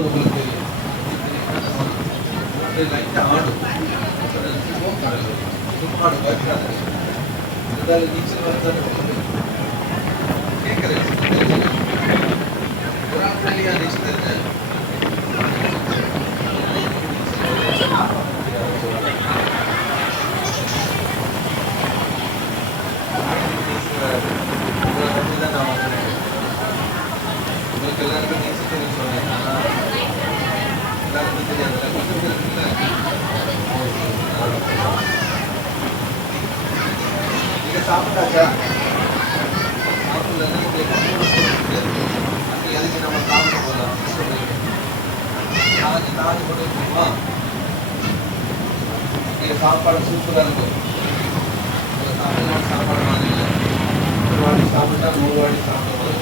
உங்களுக்கு லைட்டாக ஆடும் சும்மா வைக்காது இருந்தாலும் நீச்சல் வரதான் கேட்குறேன் ஒரு ஆள் இல்லையா நீச்சல் தெரிஞ்சேன் உங்களுக்கு எல்லாருக்கும் நீச்சல் தெரியும் சொன்னேன் ஆனால் எல்லாருக்கும் தெரியாது கொஞ்சம் பேர் இருக்குல்ல நீங்கள் சாப்பிட்டாச்சா சாப்பிடலன்னா அங்கே எதுக்கு நம்ம சாப்பிட போகலாம் நாளைக்கு கொண்டு போமா இங்கே சாப்பாடு சூப்பராக இருக்கும் சாப்பிடலாம் சாப்பாடு மாதிரி இல்லை ஒரு வாடி சாப்பிட்டா 100 வாடி சாப்பிடுவோம்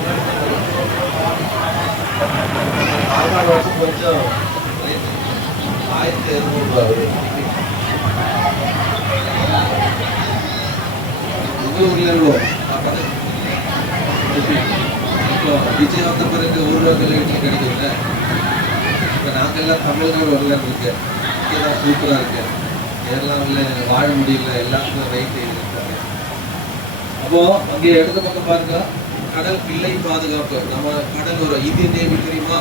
சாப்பாடு வச்சு கொஞ்சம் 1200 ரூபாய் உங்கள் ஊரில் எவ்வளோ இப்போ விஜய் வந்த பிறகு 1 ரூபா விலைக்கு கிடைக்குதுல்ல இப்போ நாங்கள்லாம் தமிழ்நாடு வரலான்னு இருக்கு இங்கே தான் சூப்பராக இருக்கு கேரளாவில் வாழ முடியல எல்லாத்துக்கும் ரைட் இருக்காங்க. அப்போ அங்கே இடது பக்கம் பாருங்க கடல் பிள்ளை பாதுகாப்பு நம்ம கடலோரம் இந்தியன் நேவி தெரியுமா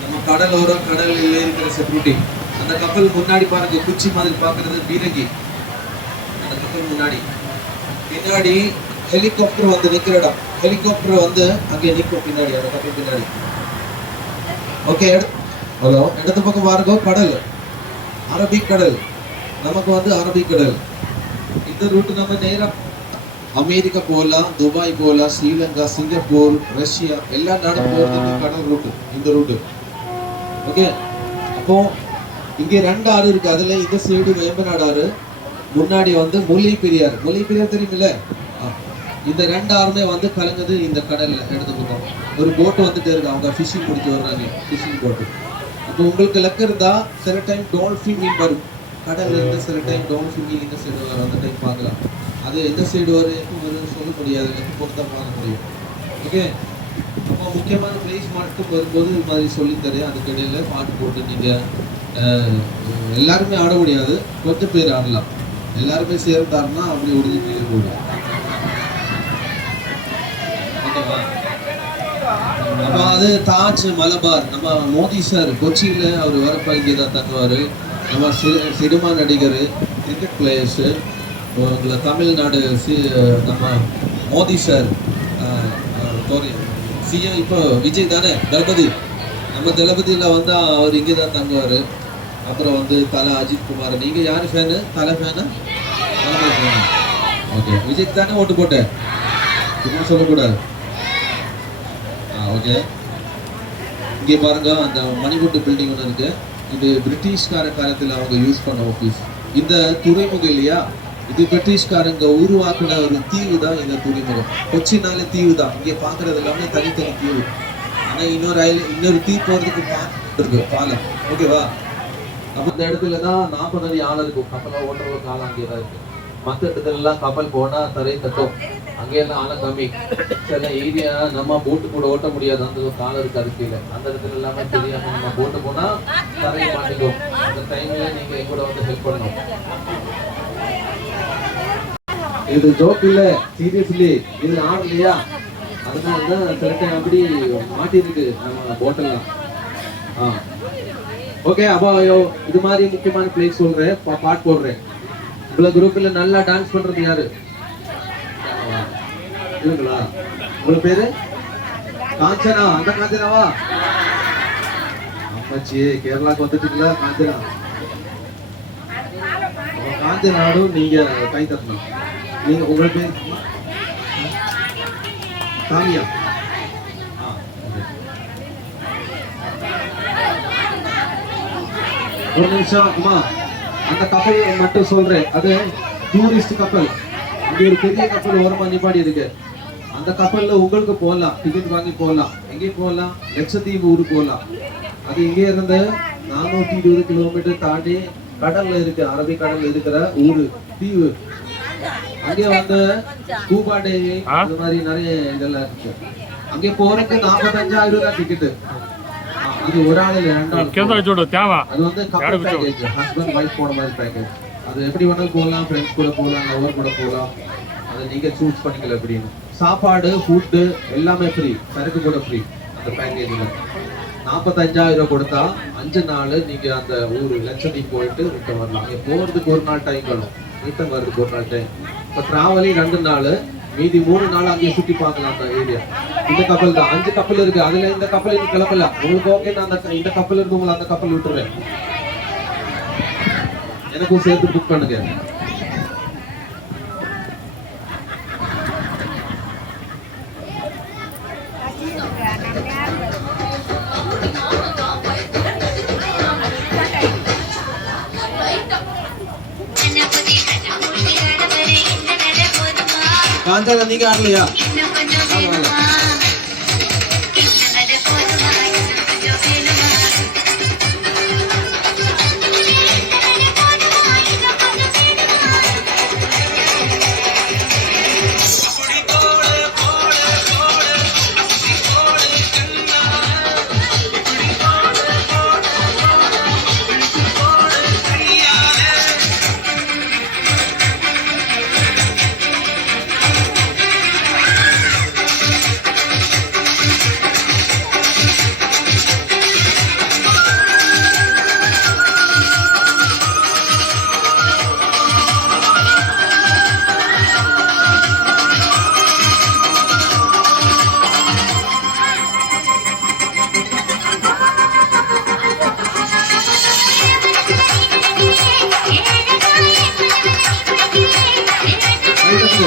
நம்ம கடலோரம் கடலில் இருக்கிற செக்யூரிட்டி அந்த கப்பல் முன்னாடி பாருங்க குச்சி மாதிரி பார்க்கறது பீரங்கி அந்த கப்பல் முன்னாடி பின்னாடி ஹெலிகாப்டர் வந்து நிற்கிற இடம் ஹெலிகாப்டர் வந்து அங்கே நிற்கும் பின்னாடி அந்த கப்பல் பின்னாடி. ஓகே ஹலோ இடது பக்கம் பாருங்க கடல் அரபிக்கடல் நமக்கு வந்து அரபிக்கடல் இந்த ரூட் நம்ம நேராக அமெரிக்கா போகலாம் துபாய் போகலாம் ஸ்ரீலங்கா சிங்கப்பூர் ரஷ்யா எல்லா நாடும் போகிறது கடல் ரூட்டு இந்த ரூட்டு. ஓகே அப்போ இங்கே 2 ஆறு இருக்கு அதுல இந்த சைடு வேம்பநாடு ஆறு முன்னாடி வந்து முல்லை பெரியார் தெரியுமில்ல இந்த 2 ஆறுமே வந்து கலங்குது இந்த கடல்ல எடுத்துக்கிட்டோம். ஒரு போட்டு வந்துட்டே இருக்கு அவங்க ஃபிஷிங் பிடிச்சி வர்றாங்க ஃபிஷிங் போட்டு. அப்போ உங்களுக்கு லக் இருந்தா சில டைம் டால்ஃபின் மீன் வரும் கடல்ல இருந்து சில டைம் டால்ஃபின் மீன் இந்த சைடு வரும் அந்த டைம் பார்க்கலாம். அது எந்த சைடு வரும் சொல்ல முடியாது எனக்கு பொறுத்தா பார்க்க முடியும். ஓகே அப்போ முக்கியமான பிளேஸ் மட்டும் வரும்போது இது மாதிரி சொல்லித்தரேன் அதுக்கு இடையில பாட்டு போட்டு நீங்கள் எல்லாருமே ஆட முடியாது கொஞ்சம் பேர் ஆடலாம் எல்லாருமே சேர்ந்தாருன்னா அப்படி ஒடுங்கி கீழே போடும். ஓகேவா அப்போ அது தாஜ் மலபார் நம்ம மோடி சார் கொச்சியில் அவர் வரப்ப இங்கே தான் தங்குவார். நம்ம சினிமா நடிகர் கிரிக்கெட் பிளேயர்ஸு உங்களை தமிழ்நாடு நம்ம மோடி சார் சிஎம் இப்போ விஜய் தானே தளபதி நம்ம தளபதியில் வந்து அவர் இங்கே தான் தங்குவார். அப்புறம் வந்து தலை அஜித் குமார் நீங்கள் யார் ஃபேனு தலை ஃபேனு ஓகே விஜய்க்கு தானே ஓட்டு போட்டேன் இன்னும் சொல்லக்கூடாது. ஓகே இங்கே பாருங்க அந்த மணிமுட்டு பில்டிங் ஒன்று இருக்கு இது பிரிட்டிஷ்கார காலத்தில் அவங்க யூஸ் பண்ண ஆஃபீஸ். இந்த துறைமுகம் இல்லையா இது பிரிட்டிஷ்காரங்க உருவாக்குன ஒரு தீவு தான் இந்த துறைமுகம். கொச்சினாலே தீவு தான் இங்கே பார்க்கறது எல்லாமே தனித்தனி தீவு. ஆனால் இன்னொரு தீ போகிறதுக்கு இருக்கு பாலம். ஓகேவா அப்போ இந்த இடத்துல தான் 40 அடி ஆழம் இருக்கும் கப்பலை ஓட்டுற காலம் அங்கே தான் இருக்கு. மற்ற இடத்துலலாம் கப்பல் போனால் தரை தட்டும் அங்கேயெல்லாம் ஆழம் கம்மி. சில ஏரியா நம்ம போட்டு கூட ஓட்ட முடியாது அந்த காலம் இருக்கு அதுக்கு இல்லை அந்த இடத்துல எல்லாமே தெரியாம நம்ம போட்டு போனால் தரையை மாட்டிக்கும். அந்த டைம்ல நீங்க என் கூட வந்து ஹெல்ப் பண்ணணும். இது ஜோக் இல்லை சீரியஸ்லி இது ஆடலையா அதனால தான் சில டைம் அப்படி மாட்டிருக்கு நம்ம போட்டெல்லாம். ஓகே அப்போ இது மாதிரி முக்கியமான பிளேஸ் சொல்றேன் பாட்டு போடுறேன். உங்களை குரூப்ல நல்லா டான்ஸ் பண்றது யாரு இல்லைங்களா? உங்க பேரு காஞ்சனா அந்த காஞ்சனாவா அம்மாச்சி கேரளாக்கு வந்துட்டீங்களா? காஞ்சனா காஞ்சனாடும் நீங்க கை தட்டணும். நீங்க உங்க பேர் சாமியா? ஒரு நிமிஷம் அம்மா அந்த கப்பல் மட்டும் சொல்றேன் அது டூரிஸ்ட் கப்பல். இங்க ஒரு பெரிய கப்பல் ஓரமா நிப்பாடி இருக்கு. அந்த கப்பல்ல உங்களுக்கு போகலாம் டிக்கெட் வாங்கி போகலாம். எங்கேயும் போகலாம் லட்சத்தீவு ஊருக்கு போகலாம். அது இங்கே இருந்து 420 கிலோமீட்டர் தாண்டி கடல்ல இருக்கு அரபிக்கடல்ல இருக்கிற ஊரு தீவு. அங்கே வந்து ஸ்கூபா டைவிங் இந்த மாதிரி நிறைய இதெல்லாம் இருக்கு. அங்கே போறதுக்கு 45,000 ரூபாய் டிக்கெட்டு. இது ஒரு ஆள் இல்ல ரெண்டு ஆள். அது வந்து கப்பல் பேக்கேஜ், ஹஸ்பண்ட் வைஃப் போன மாதிரி பேக்கேஜ். அது எப்படி வேணாலும் போகலாம், ஃப்ரெண்ட்ஸ் கூட போகலாம், லவர் கூட போகலாம். அதை நீங்க சூஸ் பண்ணிக்கல அப்படின்னு. சாப்பாடு, ஃபுட்டு எல்லாமே ஃப்ரீ, சரக்கு கூட ஃப்ரீ அந்த பேக்கேஜ்ல. 45,000 கொடுத்தா 5 நாள் நீங்க அந்த ஊர் லட்சத்தீவு போயிட்டு ரிட்டர்ன் வரலாம். இங்க போறதுக்கு ஒரு நாள் டைம் வேணும், ரிட்டர்ன் வர்றதுக்கு ஒரு நாள் டைம். இப்போ டிராவலிங் 2 நாள், மீதி 3 நாள் அங்கேயே சுற்றி பார்க்கலாம் அந்த ஏரியா. இந்த கப்பல் தான் 5 கப்பல் இருக்கு. அதுல இந்த கப்பல் இன்னும் கிளம்பல. உங்களுக்கு ஓகே, நான் இந்த கப்பல் இருக்கு, உங்களை அந்த கப்பல் விட்டுறேன். எனக்கும் சேர்த்து புக் பண்ணுங்க. காஞ்சால நீங்க ஆடலையா?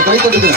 கை தட்டுங்க.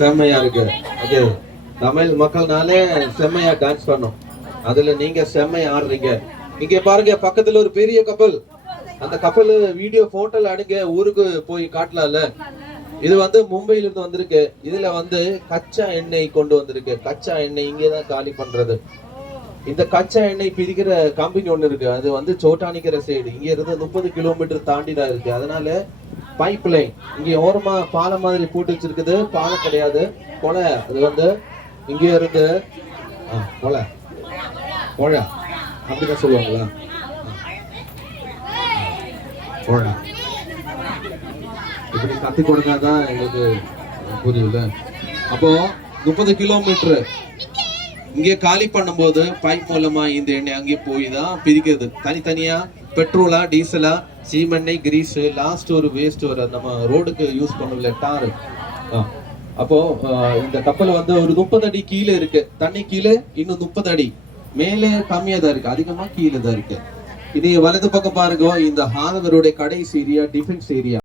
செம்மையா இருக்கு. ஓகே, தமிழ் மக்கள்னாலே செம்மையா டான்ஸ் பண்ணும். அதுல நீங்க செம்மையா ஆடுறீங்க. இங்க பாருங்க, பக்கத்துல ஒரு பெரிய கப்பல். அந்த கப்பல் வீடியோ போட்டோல அனுங்க, ஊருக்கு போய் காட்டலாம்ல. இது வந்து மும்பையில இருந்து வந்திருக்கு. இதுல வந்து கச்சா எண்ணெய் கொண்டு வந்திருக்கு. கச்சா எண்ணெய் இங்கேதான் காலி பண்றது. இந்த கச்சா எண்ணெய் பிரிக்கிற கம்பெனி ஒண்ணு இருக்கு, அது வந்து சோட்டானிக்கிற சைடு, இங்க இருந்து 30 கிலோமீட்டர் தாண்டி தான் இருக்கு. அதனால பைப் லைன் இங்க ஓரமா பாலம் மாதிரி போட்டு வச்சிருக்குது. பாலம் கிடையாது, கொலை. அது வந்து இங்க இருந்து கொலை கொழா அப்படிதான் சொல்லுவாங்களா? கொழா இப்படி கத்தி கொடுத்தாதான் எங்களுக்கு புரியுது. அப்போ 30 கிலோமீட்டர் இங்கே காலி பண்ணும்போது பைப் மூலமா இந்த எண்ணெய் அங்கே போய் தான் பிரிக்கிறது. தனித்தனியா பெட்ரோலா, டீசலா, சீமெண்ணெய், கிரீஸ், லாஸ்ட் ஒரு வேஸ்ட் ஒரு நம்ம ரோடுக்கு யூஸ் பண்ணல டாரு. அப்போ இந்த கப்பல் வந்து ஒரு 30 அடி கீழே இருக்கு. தண்ணி கீழே இன்னும் 30 அடி மேலே கம்மியா தான் இருக்கு, அதிகமா கீழே தான் இருக்கு. இனி வலது பக்கம் பாருங்க, இந்த ஹார்பருடைய கடைசி ஏரியா டிஃபென்ஸ் ஏரியா.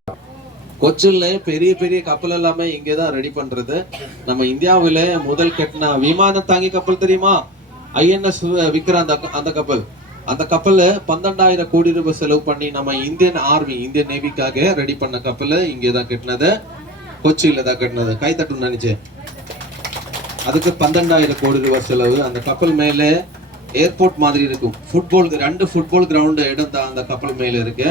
கொச்சின்ல பெரிய பெரிய கப்பல் எல்லாமே இங்கதான் ரெடி பண்றது. நம்ம இந்தியாவில முதல் கட்டின விமான தாங்கி கப்பல் தெரியுமா? INS விக்ராந்த். அந்த கப்பல், அந்த கப்பல் 12,000 கோடி ரூபாய் செலவு பண்ணி நம்ம இந்தியன் ஆர்மி, இந்தியன் நேவிக்காக ரெடி பண்ண கப்பல் இங்கதான் கட்டினது, கொச்சியில தான் கட்டினது. கை தட்டுன்னு நினைச்சேன். அதுக்கு 12,000 கோடி ரூபாய் செலவு. அந்த கப்பல் மேல ஏர்போர்ட் மாதிரி இருக்கும், ஃபுட்பால் 2 ஃபுட்பால் கிரவுண்ட் இடம் தான் அந்த கப்பல் மேல இருக்கு.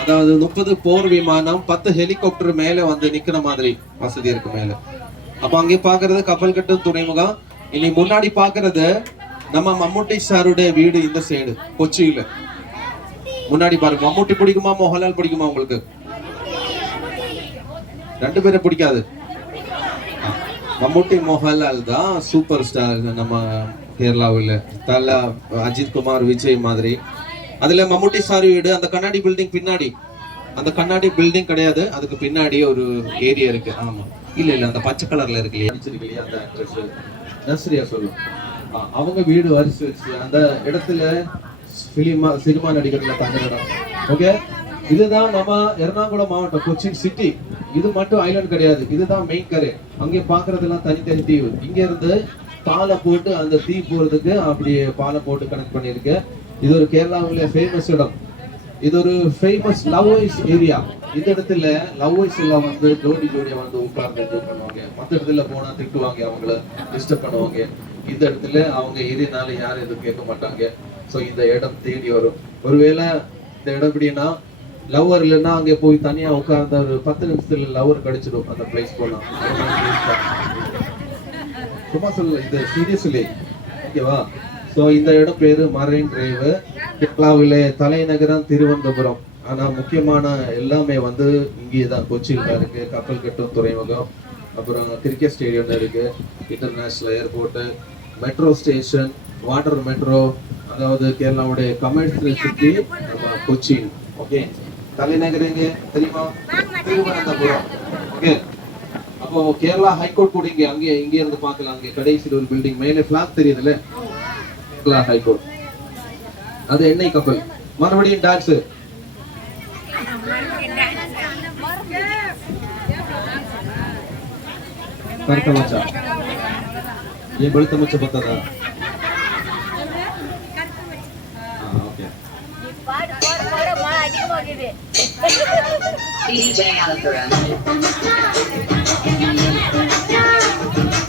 அதாவது 30 போர் விமானம், 10 ஹெலிகாப்டர் மேல வந்து நிக்கிற மாதிரி வசதி இருக்கு மேல. அப்ப அங்கே பாக்குறது கப்பல் கட்டும் துறைமுகம். இனி முன்னாடி பாக்குறது நம்ம மம்முட்டி சாருடைய வீடு, இந்த சைடு கொச்சியில. முன்னாடி பாருங்க. மம்முட்டி பிடிக்குமா, மோகன்லால் பிடிக்குமா உங்களுக்கு? 2 பேரும் பிடிக்காது. மம்முட்டி மோகன்லால் தான் சூப்பர் ஸ்டார் நம்ம கேரளாவில். தல அஜித் குமார், விஜய் மாதிரி. அதுல மம்முட்டி சார் வீடு அந்த கண்ணாடி பில்டிங் பின்னாடி. அந்த கண்ணாடி பில்டிங் கிடையாது, அதுக்கு பின்னாடி ஒரு ஏரியா இருக்கு. ஆமா, இல்ல அந்த பச்சை கலர்ல இருக்கு இல்லையா, அந்த ஆக்ட்ரஸ் நஸ்ரியா சொல்லும், அவங்க வீடு வரிசை வச்சு அந்த இடத்துல சினிமா நடிகர்கள் தங்க இடம். ஓகே, இதுதான் நம்ம எர்ணாகுளம் மாவட்டம், கொச்சின் சிட்டி. இது மட்டும் ஐலாண்ட் கிடையாது, இதுதான் மெயின் கரை. அங்கே பாக்குறதெல்லாம் தனித்தனி தீவு. இங்க இருந்து பாலம் போட்டு அந்த தீ போறதுக்கு அப்படியே பாலம் போட்டு கனெக்ட் பண்ணிருக்கு. இது ஒரு கேரளாவில ஃபேமஸ் இடம். இது ஒரு ஃபேமஸ் லவ் வைஸ் ஏரியா. இந்த இடத்துல லவ் வைஸ் எல்லாம் வந்து ஜோடியா வந்து உட்கார்ந்து என்ஜாய் பண்ணுவாங்க. மற்ற இடத்துல போனா திட்டுவாங்க, அவங்கள டிஸ்டர்ப் பண்ணுவாங்க. இந்த இடத்துல அவங்க எதுனால யாரும் எதுவும் கேட்க மாட்டாங்க. ஸோ இந்த இடம் தேடி வரும். ஒருவேளை இந்த இடம் எப்படின்னா, லவ்வர் இல்லைன்னா அங்கே போய் தனியா உட்கார்ந்த ஒரு 10 நிமிஷத்துல லவ்வர் கிடைச்சிடும். அந்த பிளேஸ் போலாம். சும்மா சொல்ல, இது சீரியஸ்லி. ஓகேவா? ஸோ இந்த இடம் பேரு மரைன் டிரைவ். கேரளாவிலே தலைநகரம் திருவனந்தபுரம். ஆனா முக்கியமான எல்லாமே வந்து இங்கே தான், கொச்சியில் தான் இருக்கு. கப்பல் கட்டும் துறைமுகம், அப்புறம் கிரிக்கெட் ஸ்டேடியம் இருக்கு, international airport, metro station, water metro. அதாவது கேரளாவுடைய கமர்ஷியல் சிட்டி நம்ம கொச்சின். ஓகே, தலைநகர் எங்க தெரியுமா? திருவனந்தபுரம். ஓகே, அப்போ கேரளா ஹைகோர்ட் கூட இங்க இருந்து பார்க்கலாம். அங்கே கடைசியில் ஒரு பில்டிங் மேலே பிளாக் தெரியுதுல்ல, கேரளா ஹைகோர்ட். அது எண்ணெய் கப்பல். மறுபடியும் டாக்ஸ். கருத்த மச்சா ஏன் வெளுத்த மச்ச பார்த்ததா? ஓகே.